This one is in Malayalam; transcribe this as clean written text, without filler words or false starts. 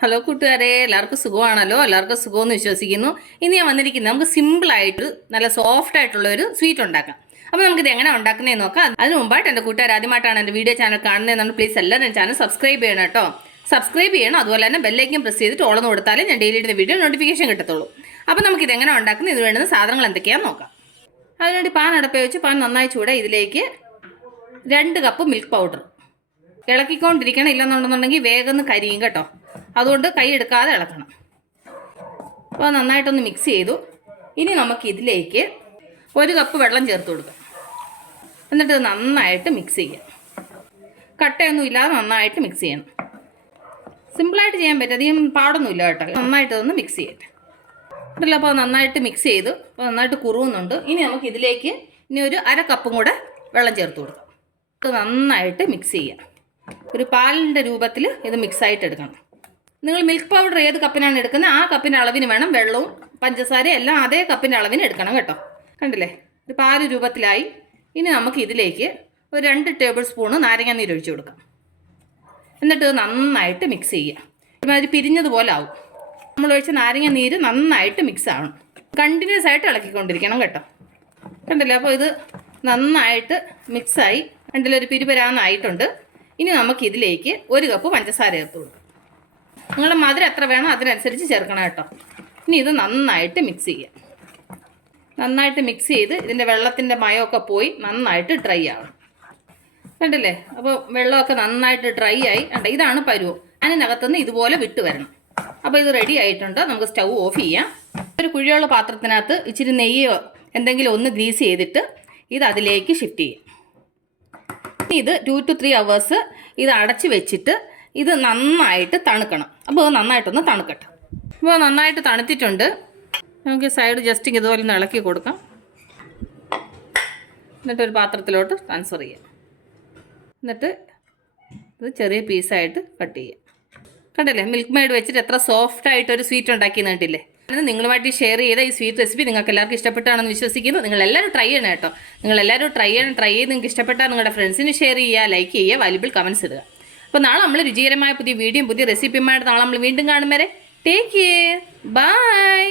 ഹലോ കൂട്ടുകാരെ, എല്ലാവർക്കും സുഖമാണല്ലോ. എല്ലാവർക്കും സുഖമെന്ന് വിശ്വസിക്കുന്നു. ഇനി ഞാൻ വന്നിരിക്കുന്നത് നമുക്ക് സിമ്പിളായിട്ട് നല്ല സോഫ്റ്റ് ആയിട്ടുള്ള ഒരു സ്വീറ്റ് ഉണ്ടാക്കാം. അപ്പോൾ നമുക്കിത് എങ്ങനെ ഉണ്ടാക്കുന്നതെന്ന് നോക്കാം. അതിന് മുമ്പായിട്ട് എൻ്റെ കൂട്ടുകാർ ആദ്യമായിട്ടാണ് എൻ്റെ വീഡിയോ ചാനൽ കാണുന്നതെന്നാണ്, പ്ലീസ് എല്ലാവരും ചാനൽ സബ്സ്ക്രൈബ് ചെയ്യണം കേട്ടോ. സബ്സ്ക്രൈബ് ചെയ്യണം. അതുപോലെ തന്നെ ബെല്ലൈക്കൻ പ്രസ് ചെയ്തിട്ട് ഓളന്ന് കൊടുത്താലേ ഞാൻ ഡെയിലി ഇടുന്ന വീഡിയോ നോട്ടിഫിക്കേഷൻ കിട്ടത്തുള്ളൂ. അപ്പോൾ നമുക്കിത് എങ്ങനെ ഉണ്ടാക്കുന്നത്, ഇത് വേണ്ടുന്ന സാധനങ്ങൾ എന്തൊക്കെയാണെന്ന് നോക്കാം. അതിനുവേണ്ടി പാൻ അടുപ്പ് വെച്ച് പാൻ നന്നായി ചൂടെ ഇതിലേക്ക് 2 കപ്പ് മിൽക്ക് പൗഡർ ഇളക്കിക്കൊണ്ടിരിക്കണം. ഇല്ലെന്നുണ്ടെന്നുണ്ടെങ്കിൽ വേഗം കരിയും കേട്ടോ. അതുകൊണ്ട് കൈ എടുക്കാതെ ഇളക്കണം. അപ്പോൾ നന്നായിട്ടൊന്ന് മിക്സ് ചെയ്തു. ഇനി നമുക്ക് ഇതിലേക്ക് 1 കപ്പ് വെള്ളം ചേർത്ത് കൊടുക്കാം. എന്നിട്ട് നന്നായിട്ട് മിക്സ് ചെയ്യാം. കട്ടയൊന്നും ഇല്ലാതെ നന്നായിട്ട് മിക്സ് ചെയ്യണം. സിമ്പിളായിട്ട് ചെയ്യാൻ പറ്റും, അധികം പാടൊന്നുമില്ല കേട്ടോ. നന്നായിട്ടൊന്ന് മിക്സ് ചെയ്യട്ടെ. അതല്ല, അപ്പോൾ നന്നായിട്ട് മിക്സ് ചെയ്തു. അപ്പോൾ നന്നായിട്ട് കുറുവുന്നുണ്ട്. ഇനി നമുക്ക് ഇതിലേക്ക് ഒരു 1/2 കപ്പും കൂടെ വെള്ളം ചേർത്ത് കൊടുക്കാം. ഇത് നന്നായിട്ട് മിക്സ് ചെയ്യാം. ഒരു പാലിൻ്റെ രൂപത്തിൽ ഇത് മിക്സായിട്ട് എടുക്കണം. നിങ്ങൾ മിൽക്ക് പൗഡർ ഏത് കപ്പിനാണ് എടുക്കുന്നത് ആ കപ്പിൻ്റെ അളവിന് വേണം വെള്ളവും പഞ്ചസാരയും എല്ലാം അതേ കപ്പിൻ്റെ അളവിന് എടുക്കണം കേട്ടോ. കണ്ടില്ലേ, ഒരു പാല് രൂപത്തിലായി. ഇനി നമുക്ക് ഇതിലേക്ക് ഒരു 2 ടേബിൾ സ്പൂണ് നാരങ്ങ നീര് ഒഴിച്ചു കൊടുക്കാം. എന്നിട്ട് നന്നായിട്ട് മിക്സ് ചെയ്യുക. ഒരുമാതിരി പിരിഞ്ഞതുപോലെ ആവും. നമ്മൾ ഒഴിച്ച നാരങ്ങ നീര് നന്നായിട്ട് മിക്സ് ആവണം. കണ്ടിന്യൂസ് ആയിട്ട് ഇളക്കിക്കൊണ്ടിരിക്കണം കേട്ടോ. കണ്ടില്ലേ, അപ്പോൾ ഇത് നന്നായിട്ട് മിക്സായി. രണ്ടിലൊരു പിരിപരാന്നായിട്ടുണ്ട്. ഇനി നമുക്കിതിലേക്ക് 1 കപ്പ് പഞ്ചസാര ചേർത്ത് കൊടുക്കാം. നിങ്ങളുടെ മധുരം എത്ര വേണോ അതിനനുസരിച്ച് ചേർക്കണം കേട്ടോ. ഇനി ഇത് നന്നായിട്ട് മിക്സ് ചെയ്യാം. നന്നായിട്ട് മിക്സ് ചെയ്ത് ഇതിൻ്റെ വെള്ളത്തിൻ്റെ മയമൊക്കെ പോയി നന്നായിട്ട് ഡ്രൈ ആവണം. കണ്ടില്ലേ, അപ്പോൾ വെള്ളമൊക്കെ നന്നായിട്ട് ഡ്രൈ ആയി. കണ്ടോ, ഇതാണ് പരുവം. അതിനകത്തുനിന്ന് ഇതുപോലെ വിട്ട് വരണം. അപ്പോൾ ഇത് റെഡി ആയിട്ടുണ്ട്. നമുക്ക് സ്റ്റൗ ഓഫ് ചെയ്യാം. ഒരു കുഴിയുള്ള പാത്രത്തിനകത്ത് ഇച്ചിരി നെയ്യോ എന്തെങ്കിലും ഒന്ന് ഗ്രീസ് ചെയ്തിട്ട് ഇത് അതിലേക്ക് ഷിഫ്റ്റ് ചെയ്യാം. ഇത് 2 to 3 hours ഇത് അടച്ച് വെച്ചിട്ട് ഇത് നന്നായിട്ട് തണുക്കണം. അപ്പോൾ അത് നന്നായിട്ടൊന്ന് തണുക്കട്ടെ. അപ്പോൾ നന്നായിട്ട് തണുത്തിട്ടുണ്ട്. നമുക്ക് സൈഡ് ജസ്റ്റ് ഇതുപോലെ ഒന്ന് ഇളക്കി കൊടുക്കാം. എന്നിട്ടൊരു പാത്രത്തിലോട്ട് ട്രാൻസ്ഫർ ചെയ്യാം. എന്നിട്ട് ഇത് ചെറിയ പീസായിട്ട് കട്ട് ചെയ്യാം. കണ്ടില്ലേ, മിൽക്ക് മെയ്ഡ് വെച്ചിട്ട് എത്ര സോഫ്റ്റ് ആയിട്ടൊരു സ്വീറ്റ് ഉണ്ടാക്കിയെന്ന് കണ്ടില്ലേ. നിങ്ങളുമായിട്ട് ഷെയർ ചെയ്ത ഈ സ്വീറ്റ് റെസിപ്പി നിങ്ങൾക്ക് എല്ലാവർക്കും ഇഷ്ടപ്പെട്ടാണെന്ന് വിശ്വസിക്കുന്നു. നിങ്ങളെല്ലാവരും ട്രൈ ചെയ്യണം കേട്ടോ. നിങ്ങളെല്ലാവരും ട്രൈ ചെയ്ത് നിങ്ങൾക്ക് ഇഷ്ടപ്പെട്ടാൽ നിങ്ങളുടെ ഫ്രണ്ട്സിന് ഷെയർ ചെയ്യുക, ലൈക്ക് ചെയ്യുക, വാല്യുബിൾ കമൻസ് ഇടുക. അപ്പോൾ നാളെ നമ്മൾ രുചികരമായ പുതിയ വീഡിയോയും പുതിയ റെസിപ്പിയുമായിട്ട് നാളെ നമ്മൾ വീണ്ടും കാണും വരെ ടേക്ക് കെയർ, ബൈ.